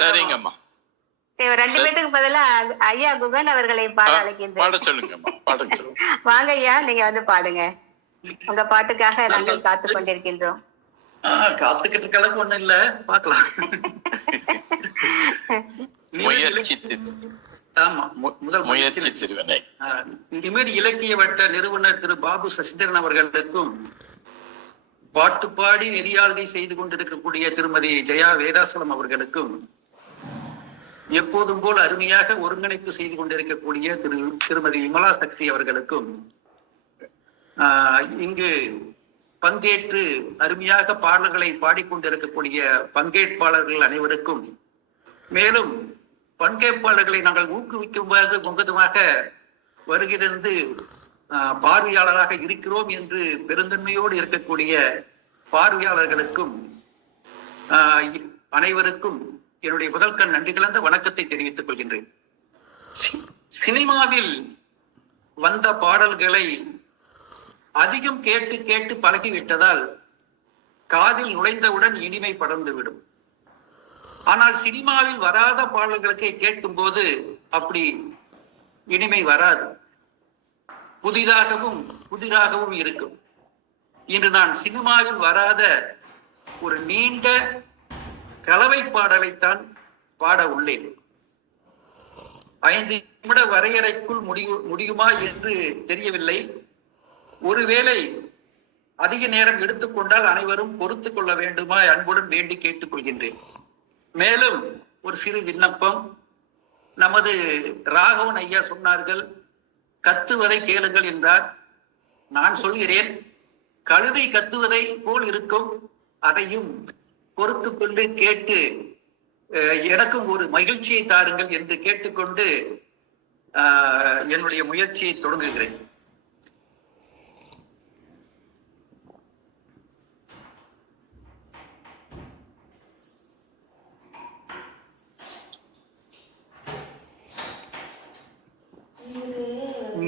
சரிங்கம்மா. சரி, 2 பேத்துக்கு பதிலா ஐயா குகன் அவர்களை பாட அழைக்கின்றேன். பாட சொல்லுங்கம்மா, பாடுங்க. வாங்க ஐயா, நீங்க வந்து பாடுங்க. உங்க பாட்டுக்காக நாங்கள் காத்து கொண்டிருக்கின்றோம். காத்துக்கிட்டு இருக்க ஒண்ணு இல்ல, பாக்கலாம். ஆமா, முதல் முயற்சி திருவினை. இனிமேல் இலக்கிய வட்ட நிறுவனர் திரு பாபு சசிதரன் அவர்களுக்கும், பாட்டு பாடி நெறியாளரை செய்து கொண்டிருக்கக்கூடிய திருமதி ஜெயா வேதாசலம் அவர்களுக்கும், எப்போதும் போல் அருமையாக ஒருங்கிணைப்பு செய்து கொண்டிருக்கக்கூடிய திருமதி விமலா சக்தி அவர்களுக்கும், இங்கு பங்கேற்று அருமையாக பாடல்களை பாடிக்கொண்டிருக்கக்கூடிய பங்கேற்பாளர்கள் அனைவருக்கும், மேலும் பங்கேற்பாளர்களை நாங்கள் ஊக்குவிக்கும்போது முகதுமாக வருகிறது பார்வையாளராக இருக்கிறோம் என்று பெருந்தன்மையோடு இருக்கக்கூடிய பார்வையாளர்களுக்கும் அனைவருக்கும் என்னுடைய முதல்கண் நன்றி கலந்த வணக்கத்தை தெரிவித்துக் கொள்கின்றேன். சினிமாவில் வந்த பாடல்களை அதிகம் கேட்டு கேட்டு பழகிவிட்டதால் காதில் நுழைந்தவுடன் இனிமை படர்ந்துவிடும். ஆனால் சினிமாவில் வராத பாடல்களுக்கு கேட்கும் போது அப்படி இனிமை வராது, புதிராகவும் இருக்கும். இன்று நான் சினிமாவில் வராத ஒரு நீண்ட கலவை பாடலைத்தான் பாட உள்ளேன். 5 நிமிட வரையறைக்குள் முடியுமா என்று தெரியவில்லை. ஒருவேளை அதிக நேரம் எடுத்துக்கொண்டால் அனைவரும் பொறுத்துக் கொள்ள வேண்டுமா அன்புடன் வேண்டி கேட்டுக் கொள்கின்றேன். மேலும் ஒரு சிறு விண்ணப்பம். நமது ராகவன் ஐயா சொன்னார்கள், கத்துவதை கேளுங்கள் என்றார். நான் சொல்கிறேன், கழுதை கத்துவதை போல் இருக்கும், அதையும் பொறுத்து கொண்டு கேட்டு எனக்கும் ஒரு மகிழ்ச்சியை தாருங்கள் என்று கேட்டுக்கொண்டு என்னுடைய முயற்சியை தொடங்குகிறேன்.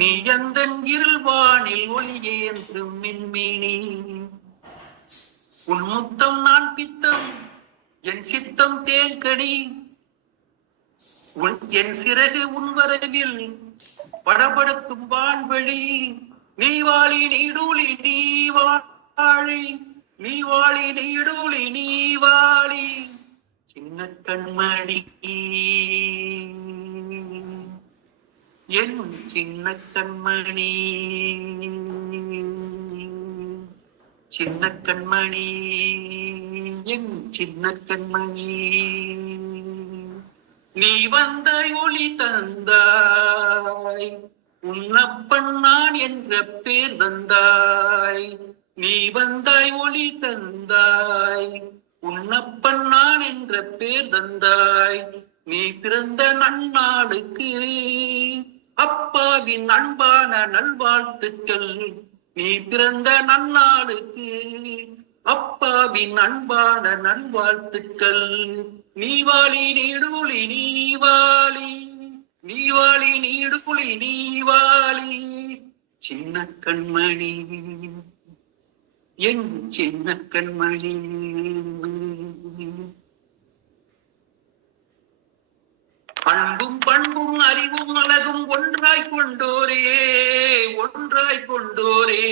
நீ எந்தன் இருள்வானில் ஒளியேந்தும் மின்மினி, உன் முத்தம் நான் பித்தம், என் சித்தம் தேன்கடி, என் சிறகு உன் வரவில் படபடக்கும் வான்வழி, நீ வாழி நீடூழி நீ வாழி, நீ வாழி நீடூழி நீ வாழி, சின்ன கண்மணி என் சின்ன கண்மணி, சின்ன கண்மணி என் சின்ன கண்மணி, நீ வந்தாய் ஒளி தந்தாய், உன்னப்பன் நான் என்ற பேர் தந்தாய், நீ வந்தாய் ஒளி தந்தாய், உன்னப்பன் நான் என்ற பேர் தந்தாய், நீ பிறந்த நன்னாளுக்கு அப்பாவின் அன்பான நல்வாழ்த்துக்கள், நீ பிறந்த நன்னாளுக்கு அப்பாவின் அன்பான நல்வாழ்த்துக்கள், நீ வாழி நீடூழி நீ வாழி, நீ வாழி நீடூழி நீ வாழி, சின்ன கண்மணி என் சின்ன கண்மணி. அன்பும் பண்பும் அறிவும் அழகும் ஒன்றாய் கொண்டோரே, ஒன்றாய் கொண்டோரே,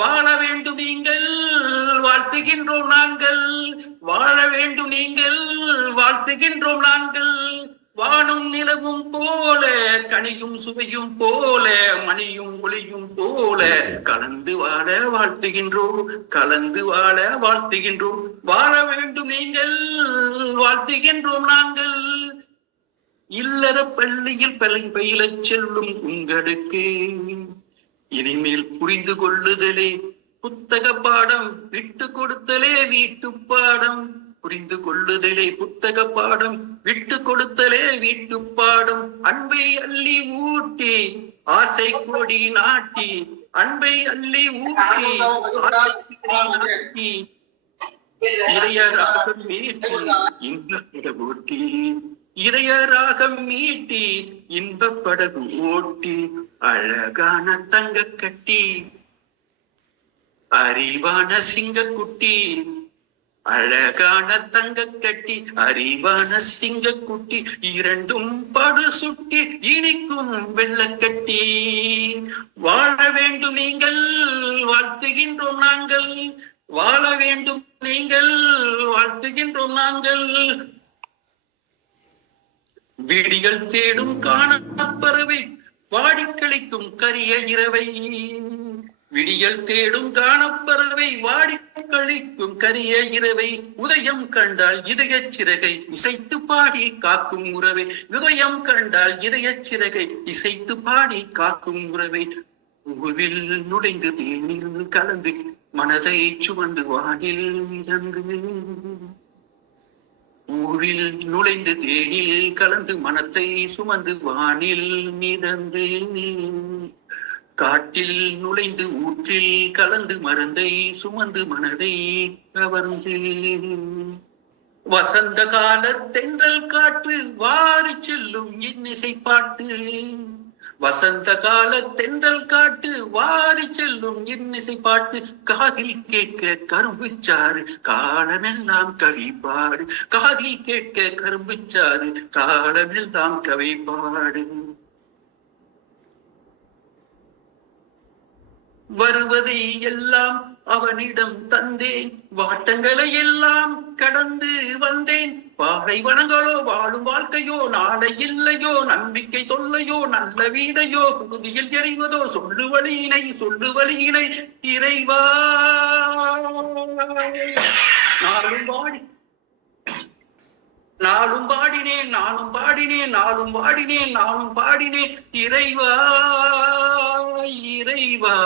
வாழ வேண்டும் நீங்கள் வாழ்த்துகின்றோம் நாங்கள், வாழ வேண்டும் நீங்கள் வாழ்த்துகின்றோம் நாங்கள், வானும் நிலவும் போல கனியும் சுவையும் போல மணியும் ஒளியும் போல கலந்து வாழ வாழ்த்துகின்றோம், கலந்து வாழ வாழ்த்துகின்றோம், வாழ வேண்டும் நீங்கள் வாழ்த்துகின்றோம் நாங்கள், இல்லற பள்ளியில் பயிலச் செல்லும் உங்களுக்கு இனிமேல் புரிந்து கொள்ளுதலே புத்தக பாடம், விட்டு கொடுத்தலே வீட்டு பாடம், புரிந்து கொள்ளுதலே புத்தக பாடம், விட்டு கொடுத்தலே வீட்டு பாடம், அன்பை அள்ளி ஊட்டி ஆசை கொடி நாட்டி, அன்பை அள்ளி ஊட்டி நாட்டி, இளையராகம் மீட்டி இன்ப படகோட்டி, இதய ராகம் மீட்டி இன்ப படகு ஓட்டி, அழகான தங்க கட்டி அறிவான சிங்க குட்டி, அழகான தங்க கட்டி அறிவான சிங்க குட்டி இரண்டும் படு சுட்டி இனிக்கும் வெள்ளக்கட்டி வாழ வேண்டும் நீங்கள் வாழ்த்துகின்றோம் நாங்கள் வாழ வேண்டும் நீங்கள் வாழ்த்துகின்றோம் நாங்கள் விடிகள் தேடும் காணப்பறவை வாடிக்கழிக்கும் கரிய இரவை விடியல் தேடும் காணப்பறவை வாடிக்கழிக்கும் கரிய இரவை உதயம் கண்டால் இதயச் சிறகை இசைத்து பாடி காக்கும் உறவை உதயம் கண்டால் இதயச் சிறகை இசைத்து பாடி காக்கும் உறவை உருவில் நுழைந்து தேனில் கலந்து மனதை சுமந்து வானில் மிதந்து ஊரில் நுழைந்து தேனில் கலந்து மனத்தை சுமந்து வானில் மிதந்து காட்டில் நுழைந்து ஊற்றில் கலந்து மருந்தை சுமந்து மனதை கவர்ந்து வசந்த கால தென்றல் காற்று வாரி செல்லும் இன்னிசை பாட்டு வசந்த கால தென்றல் காட்டு வாரி செல்லும் இன்னிசை பாட்டு காதில் கேட்க கரும்புச்சாறு காலமெல்லாம் கவிப்பாடு காதில் கேட்க கரும்புச்சாறு காலமெல்லாம் கவிப்பாடு வருவதை எல்லாம் அவனிடம் தந்தேன் வாட்டங்களை எல்லாம் கடந்து வந்தேன் பாலைவனங்களோ வாழும் வாழ்க்கையோ நாளை இல்லையோ நம்பிக்கை தொல்லையோ நல்ல வீடையோ புழுதியில் எறிவதோ சொல்லு வழியினை இறைவா நாளும் பாடினேன் நானும் பாடினேன் இறைவா இறைவா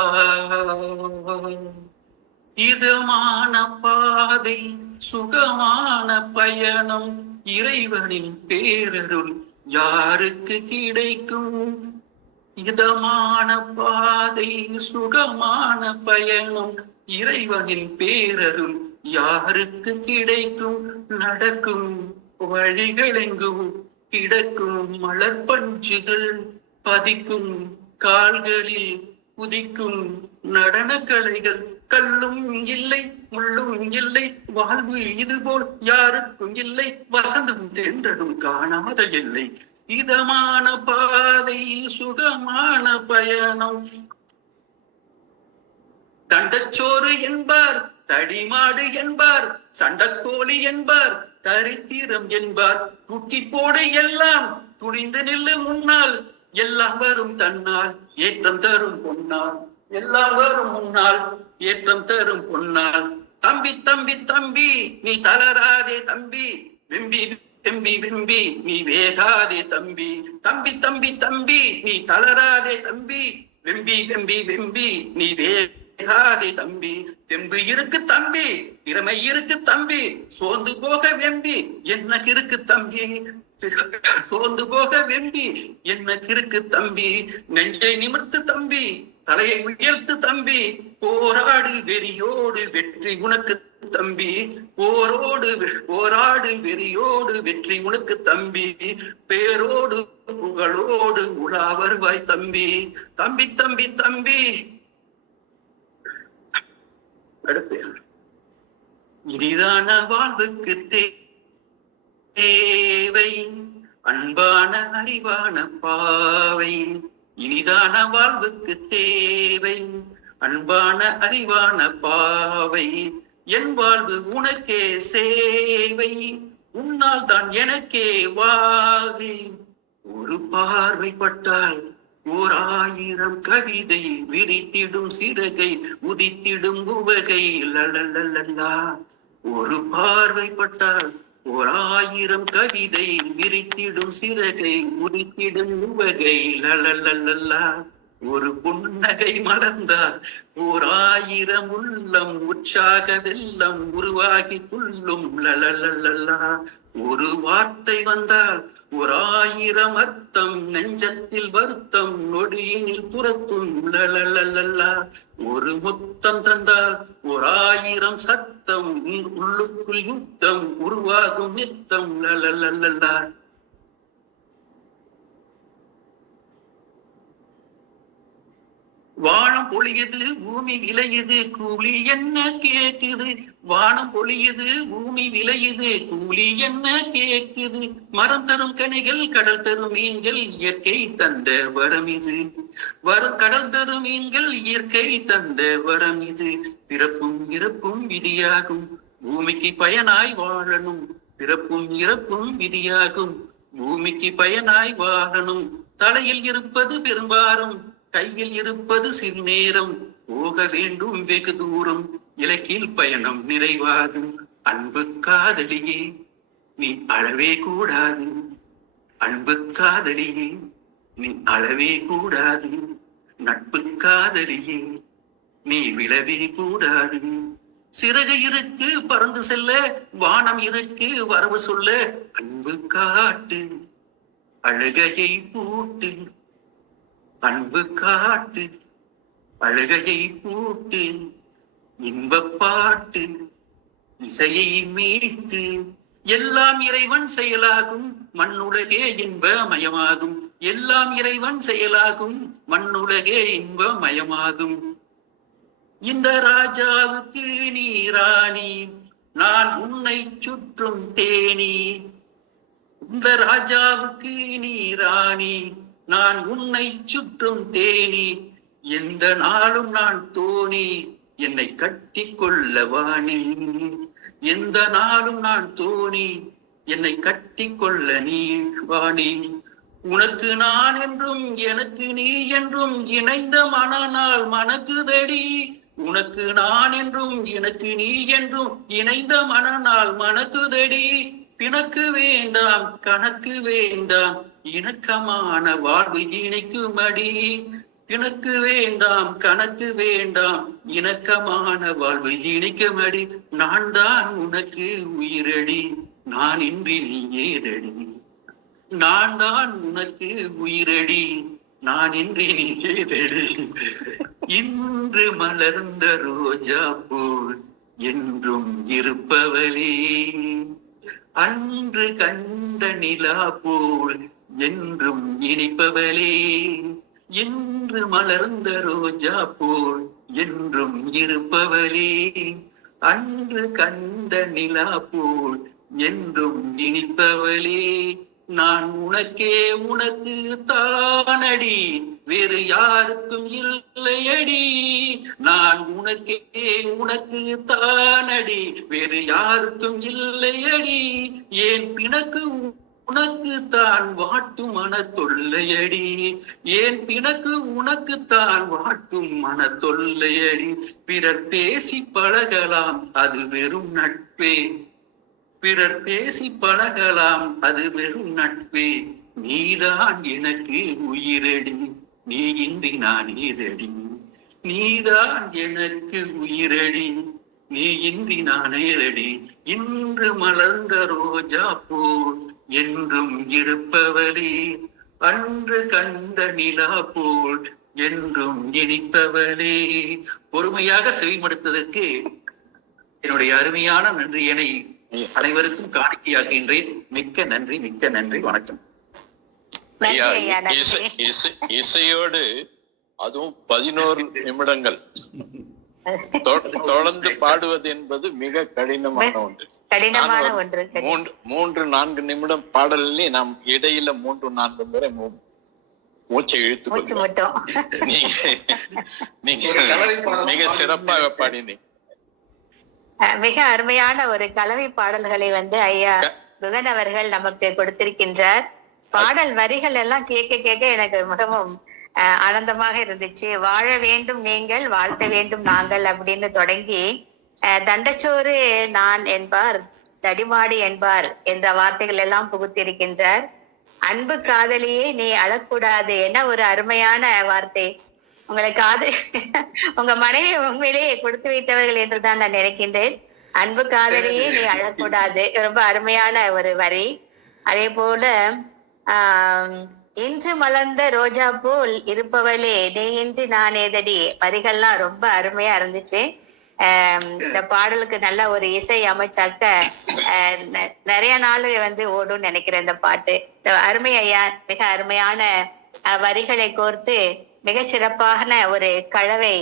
இதமான பாதை சுகமான பயணம் இறைவனின் பேரருள் யாருக்கு கிடைக்கும் இதமான பாதை சுகமான பயணம் இறைவனின் பேரருள் யாருக்கு கிடைக்கும் நடக்கும் வழிகளெங்கும் கிடக்கும் மலர்பஞ்சுகள் பதிக்கும் கால்களில் குதிக்கும் நடன கலைகள் கல்லும் இல்லை முள்ளும் இல்லை வாழ்வு இதுபோல் யாருக்கும் இல்லை வசந்தம் தென்றதும் காணாத இல்லை இதமான பாதை சுகமான பயணம் தண்டச்சோறு என்பார் தடிமாடு என்பார் சண்டக்கோழி என்பார் தரித்திரம் என்பார் தூக்கி போடு எல்லாம் துணிந்து நில்லு முன்னால் எல்லாம் வரும் தன்னால் ஏற்றம் தரும் பொன்னால் எல்லாம் வரும் முன்னால் ஏற்றம் தரும் பொன்னால் தம்பி தம்பி தம்பி நீ தளராதே தம்பி வெம்பி வெம்பி வெம்பி நீ வேகாதே தம்பி தம்பி தம்பி தம்பி நீ தளராதே தம்பி வெம்பி வெம்பி வெம்பி நீ வேகாதே தம்பி தெம்பு இருக்கு தம்பி திறமை இருக்கு தம்பி சோர்ந்து போக வெம்பி என்ன இருக்கு தம்பி சோர்ந்து போக வெம்பி என்ன இருக்கு தம்பி நெஞ்சை நிமிர்த்து தம்பி தலையை உயர்த்து தம்பி போராடு வெறியோடு வெற்றி உனக்கு தம்பி போராடு வெறியோடு வெற்றி உனக்கு தம்பி பேரோடு புகழோடு உலா வருவாய் தம்பி தம்பி தம்பி தம்பி அடுத்து இனிதான வாழ்வுக்கு தேவை அன்பான அறிவான பாவை இனிதான வாழ்வுக்கு தேவை அன்பான அறிவான பாவை என் வாழ்வு உனக்கே சேவை உன்னால் தான் எனக்கே வாகை ஒரு பார்வைப்பட்டால் ஓர் ஆயிரம் கவிதை விரித்திடும் சிறகை உதித்திடும் உவகை லலலலலா ஒரு பார்வைப்பட்டால் ஓர் ஆயிரம் கவிதை விரித்திடும் சிறகை உதித்திடும் உவகை லலலலலா ஒரு புன்னகை மலர்ந்தால் ஓர் ஆயிரம் உள்ளம் உற்சாக வெள்ளம் உருவாகி துள்ளும் லலலலலா ஒரு வார்த்தை வந்தால் ஓர் ஆயிரம் அர்த்தம் நெஞ்சத்தில் வருத்தம் நொடியினில் புறத்தும் லலலலலா ஒரு முத்தம் தந்தால் ஓர் ஆயிரம் சத்தம் உள்ளுக்குள் யுத்தம் உருவாகும் நித்தம் லலலலலா வானம் பொழியுது பூமி விளையுது கூலி என்ன கேக்குது. வானம் பொழியுது பூமி விளையுது கூலி என்ன கேக்குது. மரம் தரும் கனிகள் கடல் தரும் மீன்கள் இயற்கை தந்த வரம் இது. கடல் தரும் மீன்கள் இயற்கை தந்த வரம் இது. பிறப்பும் இறப்பும் விதியாகும் பூமிக்கு பயனாய் வாழணும். பிறப்பும் இறப்பும் விதியாகும் பூமிக்கு பயனாய் வாழணும். தலையில் இருப்பது பெரும்பாரம் கையில் இருப்பது சிறு நேரம். போக வேண்டும் வெகு தூரம் இலக்கில் பயணம் நிறைவாகும். அன்பு காதலியே நீ அளவே கூடாது. அன்பு காதலியே நீ அளவே கூடாது. நட்பு காதலியே நீ விழவே கூடாது. சிறகு இருக்கு பறந்து செல்ல வானம் இருக்கு வரவு சொல்ல. அன்பு காட்டு அழுகையை பூட்டு. அன்பு காட்டு அழுகையை பூட்டு. இன்பப் பாட்டு இசையை மீட்டு. எல்லாம் இறைவன் செயலாகும் மண்ணுலகே இன்பமயமாகும். எல்லாம் இறைவன் செயலாகும் மண்ணுலகே இன்பமயமாகும். இந்த ராஜாவுக்கு நீ ராணி நான் உன்னை சுற்றும் தேனி. இந்த ராஜாவுக்கு நீ ராணி நான் உன்னை சுற்றும் தேனி. எந்த நாளும் நான் தோணி என்னை கட்டி கொள்ள வாணி. எந்த நாளும் நான் தோணி என்னை கட்டி கொள்ள நீ வாணி. உனக்கு நான் என்றும் எனக்கு நீ என்றும் இணைந்த மனநாள் மணக்குதடி. உனக்கு நான் என்றும் எனக்கு நீ என்றும் இணைந்த மனநாள் மணக்குதடி. பிணக்கு வேண்டாம் கணக்கு வேண்டாம் இணக்கமான வாழ்வு இணைக்குமடி. பிணக்கு வேண்டாம் கணக்கு வேண்டாம் இணக்கமான வாழ்வு இணைக்குமடி. நான் தான் உனக்கு உயிரடி நான் இன்றி நீ ஏதடி. நான் தான் உனக்கு உயிரடி நான் இன்றி நீ ஏதடி. இன்று மலர்ந்த ரோஜா போல் என்றும் இருப்பவளே. அன்று கண்ட நிலா போல் என்றும் இனிப்பவளே. இன்று மலர்ந்த ரோஜா போல் என்றும் இருப்பவளே. அன்று கண்ட நிலா போல் என்றும் இனிப்பவளே. நான் உனக்கே உனக்கு தானடி வேறு யாருக்கும் இல்லையடி. நான் உனக்கே உனக்கு தானடி வேறு யாருக்கும் இல்லையடி. ஏன் பிணக்கு உனக்கு தான் வாட்டும் மன தொல்லையடி. ஏன் பிணக்கு உனக்கு தான் வாட்டும் மன தொல்லையடி. பிறர் பேசி பழகலாம் அது வெறும் நட்பே. பிறர் பேசி பழகலாம் அது வெறும் நட்பே. நீதான் எனக்கு உயிரடி நீ இன்றி நான் ஏதடி. நீதான் எனக்கு உயிரடி நீ இன்றி நான் ஏதடி. இன்று மலர்ந்த ரோஜா போல் என்றும் இருப்பவளே. அன்று கண்ட நிலா போல் என்றும் இனிப்பவளே. பொறுமையாக செவிமடுத்ததற்கு என்னுடைய அருமையான நன்றியினை அனைவருக்கும் காணிக்கையாகின்றேன். மிக்க நன்றி மிக்க நன்றி. வணக்கம். இசையோடு அதுவும் 11 நிமிடங்கள் தொடர்ந்து பாடுவது என்பது மிக கடினமான ஒன்று. 3-4 நிமிடம் பாடலே நாம் இடையில 3-4 முறை மூச்சை இழுத்து நீங்க மிக சிறப்பாக பாடினீங்க. மிக அருமையான ஒரு கலவை பாடல்களை ஐயா குகன் அவர்கள் நமக்கு கொடுத்திருக்கின்றார். பாடல் வரிகள் எல்லாம் கேட்க கேட்க எனக்கு மிகவும் ஆனந்தமாக இருந்துச்சு. வாழ வேண்டும் நீங்கள் வாழ்த்த வேண்டும் நாங்கள் அப்படின்னு தொடங்கி தண்டச்சோறு நான் என்பார் தடிமாடி என்பார் என்ற வார்த்தைகள் எல்லாம் புகுத்திருக்கின்றார். அன்பு காதலியே நீ அழக்கூடாது என்ன ஒரு அருமையான வார்த்தை. உங்களுக்கு உங்க மனைவி உண்மையிலேயே கொடுத்து வைத்தவர்கள் என்றுதான் நான் நினைக்கின்றேன். அன்பு காதலியே நீ அழக்கூடாது ரொம்ப அருமையான ஒரு வரி. அதே போல இன்று மலர்ந்த ரோஜா போல் இருப்பவளே நீ இன்றி நான் ஏதடி வரிகள்லாம் ரொம்ப அருமையா இருந்துச்சு. இந்த பாடலுக்கு நல்ல ஒரு இசை அமைச்சாக்க நிறைய நாள் ஓடும் நினைக்கிறேன் இந்த பாட்டு. அருமை ஐயா, மிக அருமையான வரிகளை கோர்த்து மிகச் சிறப்பான ஒரு கலவை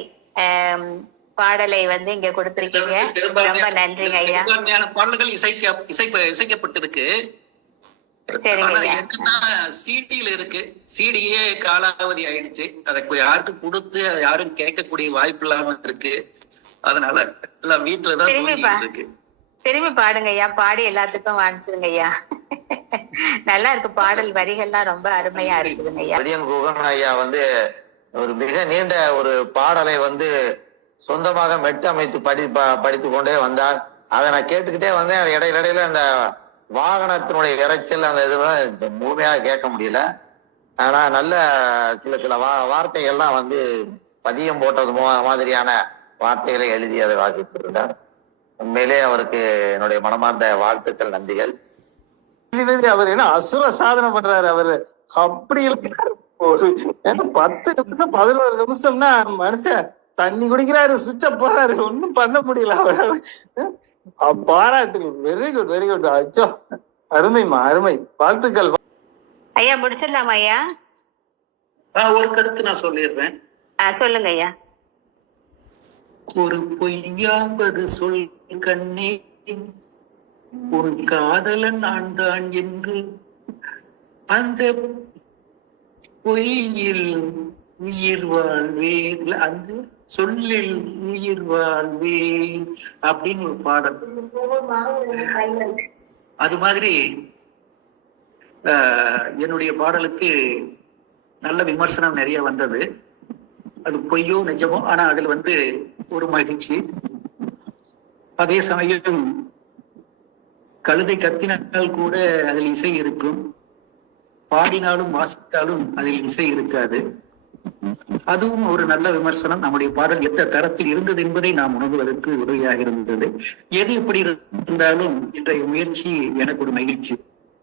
பாடலை வந்து இங்க கொடுத்திருக்கீங்க. ரொம்ப நன்றிங்க ஐயா. பெரும்பான்மையான பாடல்கள் இசைக்கப்பட்டிருக்கு. சரிங்க ஐயா. என்னன்னா சிடியில இருக்கு, சிடியே காலாவதி ஆயிடுச்சு. அதை யாருக்கு கொடுத்து யாரும் கேட்கக்கூடிய வாய்ப்பு இல்லாம இருக்கு. அதனால எல்லாம் வீட்டுலதான் இருக்கு. திரும்பி பாடுங்க ஐயா, பாடி எல்லாத்துக்கும் வாங்கிச்சிருங்க ஐயா. நல்லா இருக்கு, பாடல் வரிகள்லாம் ரொம்ப அருமையா இருக்குதுங்க ஐயா. விடியன் குகன் ஐயா வந்து ஒரு மிக நீண்ட ஒரு பாடலை வந்து சொந்தமாக மெட்டு அமைத்து படித்து கொண்டே வந்தார். அதை நான் கேட்டுக்கிட்டே வந்தேன். இடையில அந்த வாகனத்தினுடைய இறைச்சல் அந்த இதெல்லாம் முழுமையாக கேட்க முடியல. ஆனா நல்ல சில வார்த்தைகள்லாம் வந்து பதியம் போட்டது மாதிரியான வார்த்தைகளை எழுதி அதை வாசித்திருந்தார். உண்மையிலே அவருக்கு என்னுடைய மனமார்ந்த வாழ்த்துக்கள், நன்றிகள். அவர் என்ன அசுர சாதனை பண்றாரு அவரு. அப்படி இருக்கிறாரு. 10 நிமிஷம் 11 நிமிஷம்னா மனுஷன் தண்ணி குடிக்கிறாரு, சுவிட்ச போறாரு, ஒன்னும் பண்ண முடியல அவரால். பாராட்டுகள். Very good, very good. அச்சோ, அருமைமா, அருமை. வாழ்த்துக்கள் ஐயா. முடிச்சிடலாமா ஐயா? ஒரு கருத்து நான் சொல்லிடுறேன். சொல்லுங்க ஐயா. ஒரு பொய்யாவது சொல் கண்ணே, உன் காதலன் நான் தான் என்று அந்த பொய்யில் உயிர் வாழ்வேன், அந்த சொல்லில் உயிர் வாழ்வேன் அப்படின்னு ஒரு பாடல். அது மாதிரி என்னுடைய பாடலுக்கு நல்ல விமர்சனம் நிறைய வந்தது. அது பொய்யோ நிஜமோ, ஆனா அதுல வந்து ஒரு மகிழ்ச்சி. அதே சமயம் கழுதை கத்தினால் கூட அதில் இசை இருக்கும், பாடினாலும் வாசித்தாலும் அதில் இசை இருக்காது. அதுவும் ஒரு நல்ல விமர்சனம். நம்முடைய பாடல் எந்த தரத்தில் இருந்தது என்பதை நாம் உணர்வதற்கு உதவியாக இருந்தது. எது எப்படி இருந்தாலும் இன்றைய முயற்சி எனக்கு ஒரு மகிழ்ச்சி.